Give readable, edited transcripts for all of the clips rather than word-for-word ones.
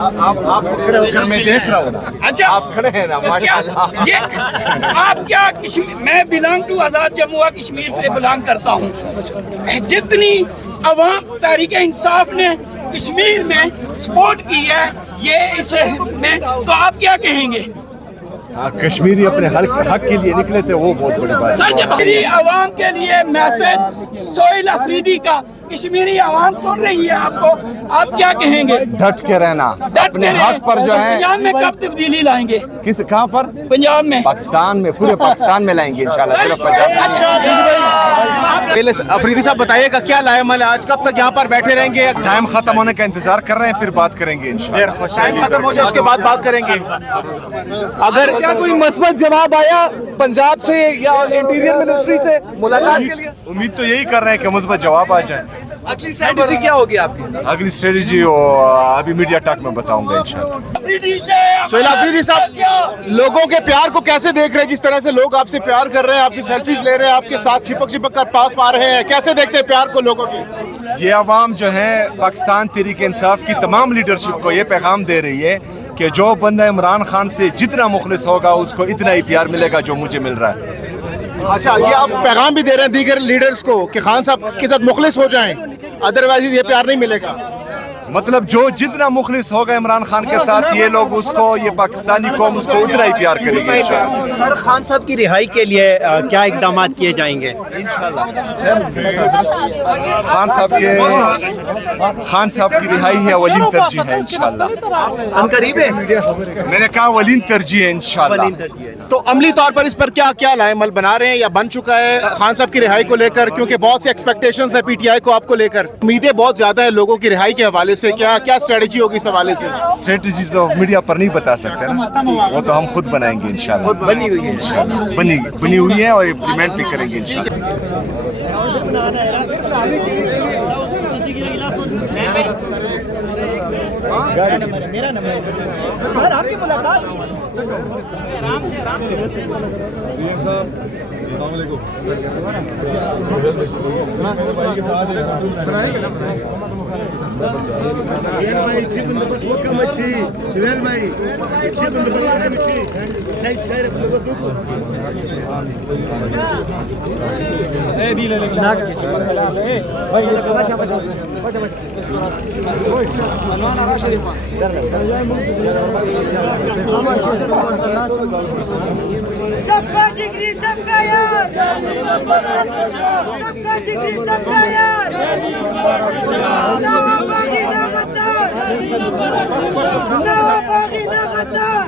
आप खड़े होकर मैं देख रहा हूँ। अच्छा, आप खड़े हैं ना, माशाल्लाह। ये आप क्या मैं बिलोंग टू आज़ाद जम्मू व कश्मीर से बिलोंग करता हूँ। जितनी अवाम तहरीक इंसाफ ने कश्मीर में सपोर्ट की है ये इस में, तो आप क्या कहेंगे? कश्मीरी अपने हक के लिए निकले थे, वो बहुत बड़ी बात है। कश्मीरी अवाम के लिए मैसेज सोहेल अफरीदी का, कश्मीरी आवाम सुन रही है आपको, आप क्या कहेंगे? डट के रहना, अपने हक पर जो है। पंजाब में कब तब्दीली लाएंगे? कहाँ पर? पंजाब में, पाकिस्तान में, पूरे पाकिस्तान में लाएंगे इंशाल्लाह। अफरीदी साहब बताइएगा क्या लाएमल आज, कब तक यहाँ पर बैठे रहेंगे? टाइम खत्म होने का इंतजार कर रहे हैं, फिर बात करेंगे इंशाल्लाह। टाइम खत्म हो जाए उसके बाद बात करेंगे। अगर क्या कोई मस्बत जवाब आया पंजाब से या इंटीरियर मिनिस्ट्री से मुलाकात के लिए? उम्मीद तो यही कर रहे हैं कि मुस्बत जवाब आ जाए। अगली स्ट्रेटेजी क्या होगी आपकी? अगली स्ट्रेटेजी अभी मीडिया टॉक में बताऊंगा इंशाल्लाह। सोहेल अफरीदी साहब, लोगों के प्यार को कैसे देख रहे हैं? जिस तरह से लोग आपसे प्यार कर रहे हैं, आपसे सेल्फीज ले रहे हैं, आपके साथ चिपक चिपक कर पास पा रहे हैं, कैसे देखते हैं प्यार को लोगों की? ये अवाम जो है पाकिस्तान तहरीक इंसाफ की तमाम लीडरशिप को ये पैगाम दे रही है कि जो बंदा इमरान खान से जितना मुखलिस होगा उसको इतना ही प्यार मिलेगा जो मुझे मिल रहा है। अच्छा, ये आप पैगाम भी दे रहे हैं दीगर लीडर्स को कि खान साहब के साथ मुखलिस हो जाएं, अदरवाइज ये प्यार नहीं मिलेगा। मतलब जो जितना मुखलिस होगा इमरान खान के साथ, ये लोग उसको, ये पाकिस्तानी कौम उसको उतना ही प्यार करेगी इंशाल्लाह। सर, खान साहब की रिहाई के लिए क्या इकदाम किए जाएंगे? खान साहब की रिहाई है, अवलीन तरजीह है इंशाल्लाह। हम करीब है, मैंने कहा अवलीन तरजीह है इंशाल्लाह। तो अमली तौर पर इस पर क्या क्या लाएमल बना रहे हैं या बन चुका है खान साहब की रिहाई को लेकर? क्योंकि बहुत से एक्सपेक्टेशंस है पीटीआई को आपको लेकर, उम्मीदें बहुत ज्यादा है लोगों की रिहाई के हवाले से। क्या क्या स्ट्रेटेजी होगी इस हवाले से? स्ट्रेटेजी तो मीडिया पर नहीं बता सकते ना, वो तो हम खुद बनाएंगे इंशाल्लाह। बनी हुई है इंशाल्लाह, बनी हुई है और इम्प्लीमेंट भी करेंगे इंशाल्लाह। मेरा नंबर सर, आपकी मुलाकात सबका जिगरी सबका यार, सबका जिगरी सबका यार, ना बागी ना गद्दार, ना बागी ना गद्दार।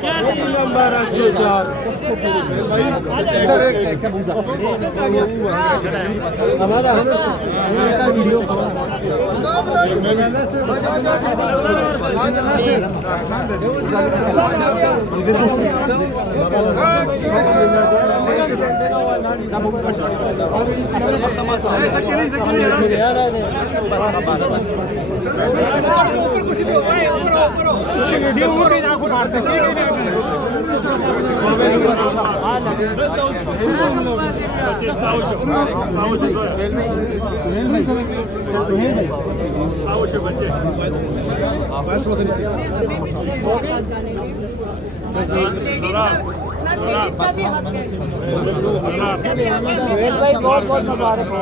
बहुत बहुत मुबारक हो।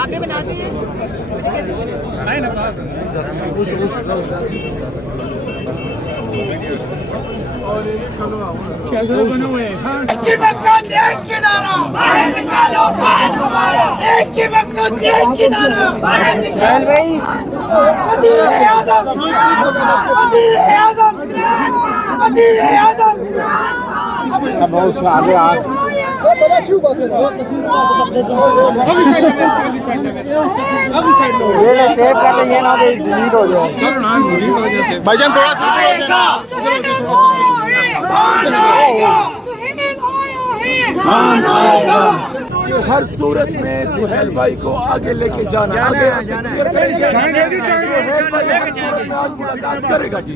आपने बनाते हैं कैसे बने हुए हैं? एक ही मकसद एक किनारा, बाहर निकालो बाहर हमारा, एक ही मकसद एक किनारा, बाहर निकालो। वज़ीर आज़म, वज़ीर आज़म, वज़ीर आज़म। अब उसमें आगे आ ये सेव कर रही है ना, तो डिलीट हो जाए। भाईजान थोड़ा सा खान आएगा, कि हर सूरत में सुहेल भाई को आगे लेके जाना आगे क्लियर करेंगे। सुहेल भाई हर सूरत में आज मुलाकात करेगा जी।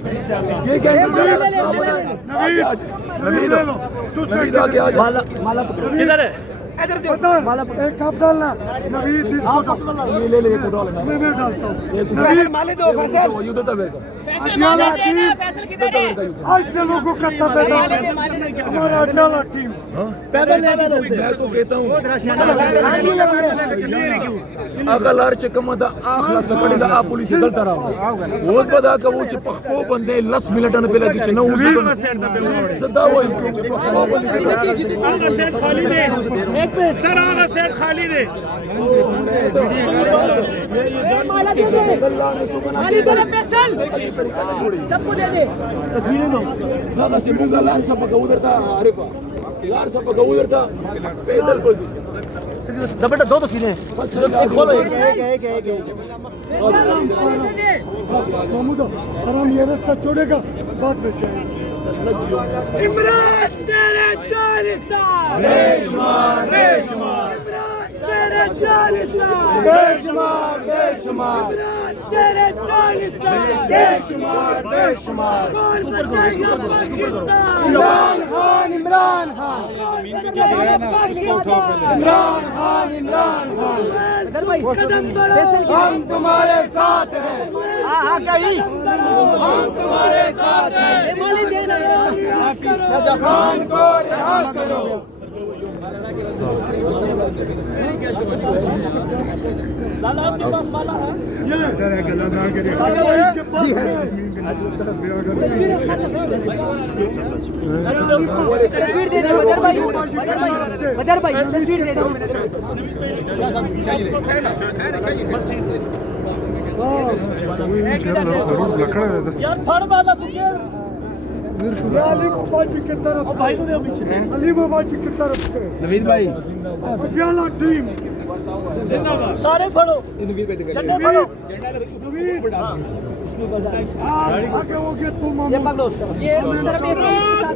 ये कहेंगे नवीद आगे आ जाओ। किधर है? एक कप डालना नवीद ये ले ले एक डाल मैं डालता हूं। माले दो फैसल ये देता मेरे को अडियाला टीम आज से लोगों का पैदा हमारा अडियाला टीम मैं तो कहता हूँ अगर अर्च कमदा आखला सकड़ी दा पुलिस गलत रहा रोज बदा का वो पखपो बंदे लस मिनटन पे लगी न उस सदा वो पखपो बंदे सेट खाली दे एक मिनट सर आगा सेट खाली दे खाली दे फैसल सबको दे दे तस्वीरें लो ना बस मुंगा लार सब का उधर था आरिफा यार सब का उधर था पैदल बसी बेटा दो तस्वीरें खोलो एक महमूद आराम ये रास्ता छोड़ेगा बाद में इमरान तेरे चालिस्तान बेशुमार बेशुमार इमरान तेरे चालिस्तान बेशुमार बेशुमार इमरान तेरे चालिस्तान बेशुमार बेशुमार कौन बचाएगा पाकिस्तान इमरान खान इमरान खान कौन बचाएगा पाकिस्तान इमरान खान कदम बढ़ो हम तुम्हारे साथ हैं हाँ कहीं हम तुम्हारे साथ हैं माली देना खान को रिहा करो लाला आपके पास माला है जी है तस्वीर दे दो बदर भाई तस्वीर दे दो यार फड़ वाला तू क्या अली बाबा जी की तरफ भाई को दे पीछे अली बाबा जी की तरफ से नवीद भाई अडियाला टीम सारे फड़ो झंडे फड़ो आप आगे हो गए तुम ये पकड़ो ये अंदर में साथ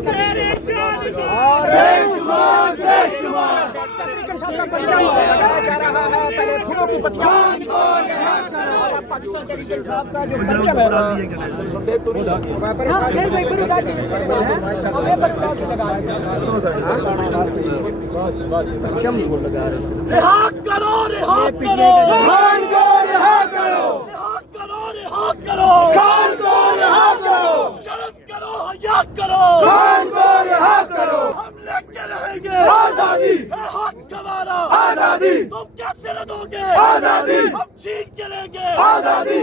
बेशुमार बेशुमार क्रिकेट साहब का परिचय लगाया जा रहा है। पहले फूलों की पत्तियां पाकिस्तान क्रिकेट साहब का जो परिचय है हां फिर भाई पर उठा के हमें पर उठा के लगा बस रिहा करो खान को रिहा करो खान को रिहा करो शर्म करो हया करो खान को रिहा करो हम लेके रहेंगे आजादी हक हमारा आजादी तुम कैसे लड़ोगे आजादी हम छीन के लेंगे आजादी